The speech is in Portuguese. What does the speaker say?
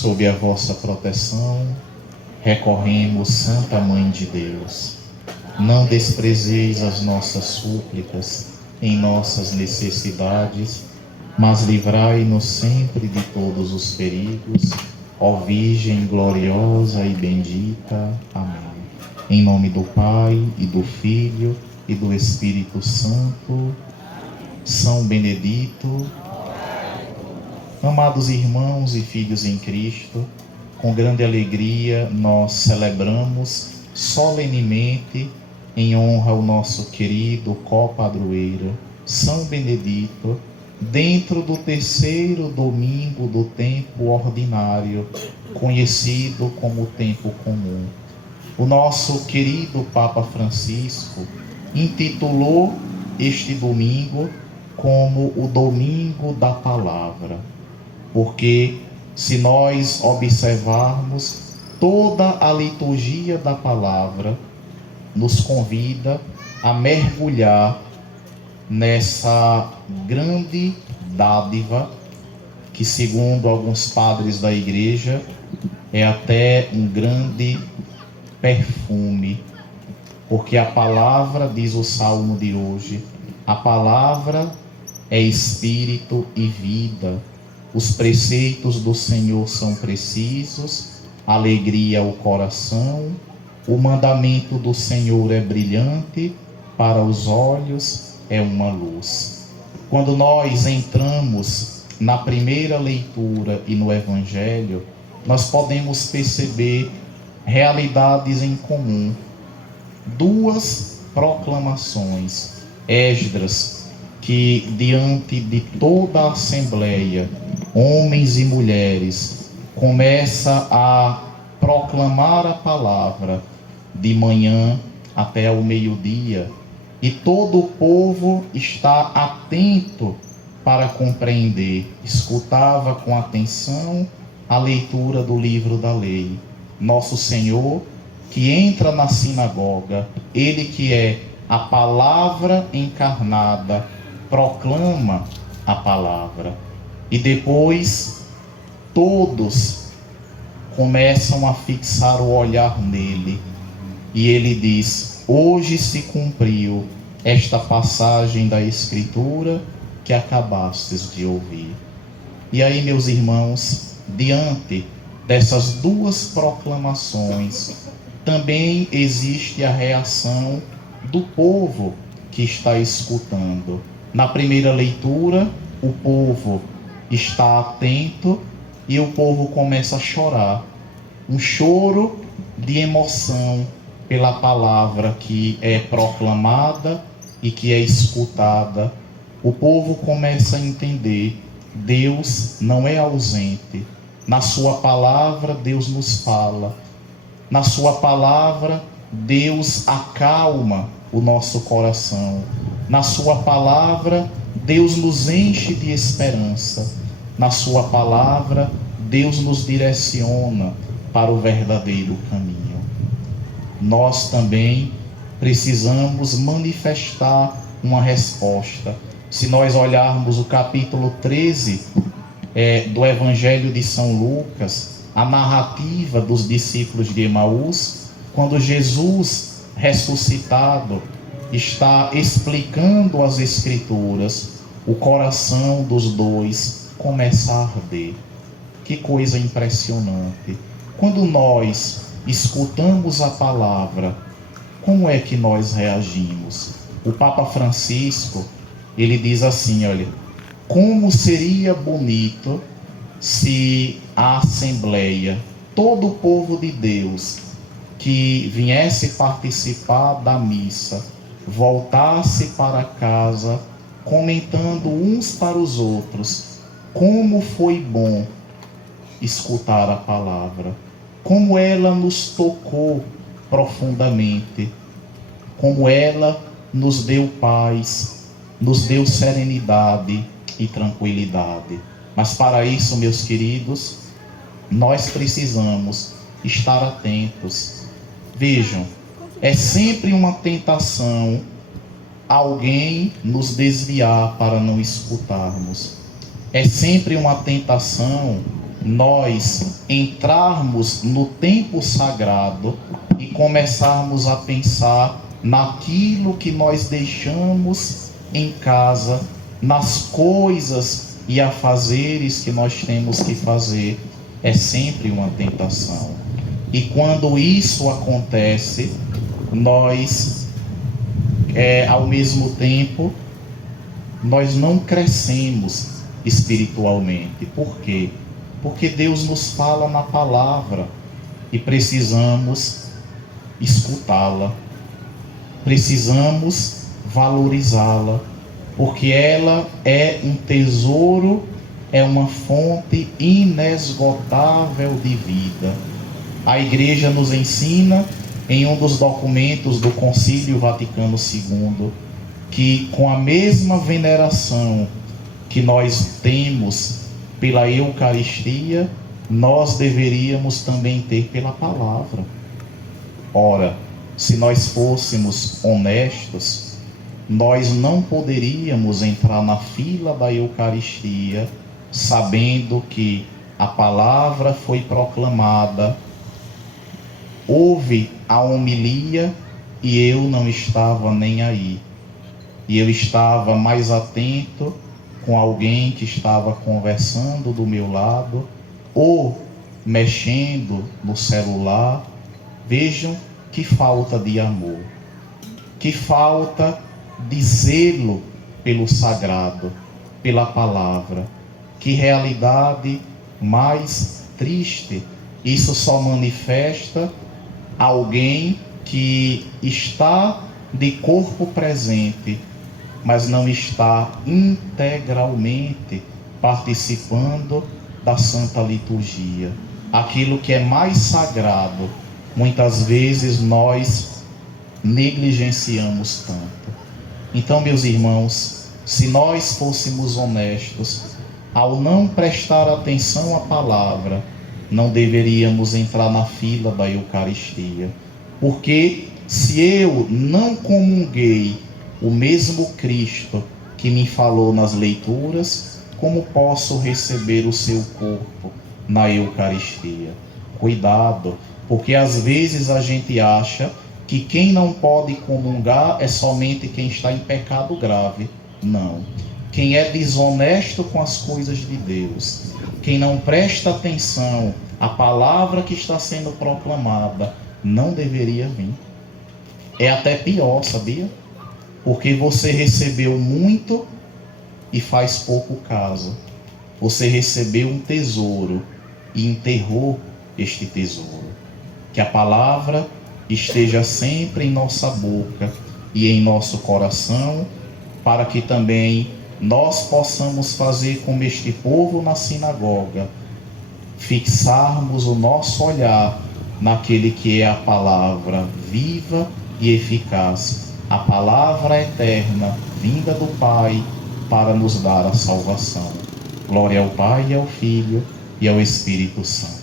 sob a vossa proteção, recorremos, Santa Mãe de Deus. Não desprezeis as nossas súplicas em nossas necessidades, mas livrai-nos sempre de todos os perigos, ó Virgem gloriosa e bendita. Amém. Em nome do Pai, e do Filho, e do Espírito Santo. São Benedito. Amados irmãos e filhos em Cristo, com grande alegria nós celebramos solenemente, em honra ao nosso querido copadroeiro, São Benedito, dentro do terceiro domingo do tempo ordinário, conhecido como tempo comum. O nosso querido Papa Francisco intitulou este domingo como o Domingo da Palavra, porque se nós observarmos, toda a liturgia da palavra nos convida a mergulhar nessa grande dádiva que, segundo alguns padres da igreja, é até um grande perfume, porque a palavra, diz o salmo de hoje, a palavra é espírito e vida. Os preceitos do Senhor são precisos, alegria ao coração. O mandamento do Senhor é brilhante, para os olhos é uma luz. Quando nós entramos na primeira leitura e no Evangelho, nós podemos perceber realidades em comum. Duas proclamações. Esdras, que diante de toda a assembleia, homens e mulheres, começa a proclamar a palavra de manhã até ao meio-dia, e todo o povo está atento para compreender, escutava com atenção a leitura do livro da lei. Nosso Senhor, que entra na sinagoga, ele que é a palavra encarnada, proclama a palavra. E depois todos começam a fixar o olhar nele. E ele diz: hoje se cumpriu esta passagem da Escritura que acabastes de ouvir. E aí, meus irmãos, diante dessas duas proclamações, também existe a reação do povo que está escutando. Na primeira leitura, o povo está atento e o povo começa a chorar. Um choro de emoção pela palavra que é proclamada e que é escutada. O povo começa a entender: Deus não é ausente. Na sua palavra, Deus nos fala. Na sua palavra, Deus acalma o nosso coração. Na sua palavra, Deus nos enche de esperança. Na sua palavra, Deus nos direciona para o verdadeiro caminho. Nós também precisamos manifestar uma resposta. Se nós olharmos o capítulo 13 do Evangelho de São Lucas, a narrativa dos discípulos de Emaús, quando Jesus ressuscitado está explicando as Escrituras, o coração dos dois começa a arder. Que coisa impressionante! Quando nós escutamos a palavra, como é que nós reagimos? O Papa Francisco, ele diz assim, olha, como seria bonito se a Assembleia, todo o povo de Deus que viesse participar da missa, voltasse para casa comentando uns para os outros como foi bom escutar a palavra, como ela nos tocou profundamente, como ela nos deu paz, nos deu serenidade e tranquilidade. Mas para isso, meus queridos, nós precisamos estar atentos. Vejam, é sempre uma tentação alguém nos desviar para não escutarmos. É sempre uma tentação nós entrarmos no tempo sagrado e começarmos a pensar naquilo que nós deixamos em casa, nas coisas e afazeres que nós temos que fazer, é sempre uma tentação. E quando isso acontece, nós, ao mesmo tempo, nós não crescemos espiritualmente. Por quê? Porque Deus nos fala na palavra e precisamos escutá-la, precisamos valorizá-la, porque ela é um tesouro, é uma fonte inesgotável de vida. A Igreja nos ensina, em um dos documentos do Concílio Vaticano II, que com a mesma veneração que nós temos pela Eucaristia, nós deveríamos também ter pela palavra. Ora, se nós fôssemos honestos, nós não poderíamos entrar na fila da Eucaristia sabendo que a palavra foi proclamada, houve a homilia e eu não estava nem aí. E eu estava mais atento com alguém que estava conversando do meu lado ou mexendo no celular. Vejam que falta de amor, que falta de zelo pelo sagrado, pela palavra. Que realidade mais triste. Isso só manifesta alguém que está de corpo presente, mas não está integralmente participando da Santa Liturgia. Aquilo que é mais sagrado, muitas vezes nós negligenciamos tanto. Então, meus irmãos, se nós fôssemos honestos, ao não prestar atenção à palavra, não deveríamos entrar na fila da Eucaristia. Porque se eu não comunguei o mesmo Cristo que me falou nas leituras, como posso receber o seu corpo na Eucaristia? Cuidado, porque às vezes a gente acha que quem não pode comungar é somente quem está em pecado grave. Não. Quem é desonesto com as coisas de Deus, quem não presta atenção à palavra que está sendo proclamada, não deveria vir. É até pior, sabia? Porque você recebeu muito e faz pouco caso. Você recebeu um tesouro e enterrou este tesouro. Que a palavra esteja sempre em nossa boca e em nosso coração, para que também nós possamos fazer como este povo na sinagoga, fixarmos o nosso olhar naquele que é a palavra viva e eficaz, a palavra eterna, vinda do Pai, para nos dar a salvação. Glória ao Pai, e ao Filho, e ao Espírito Santo.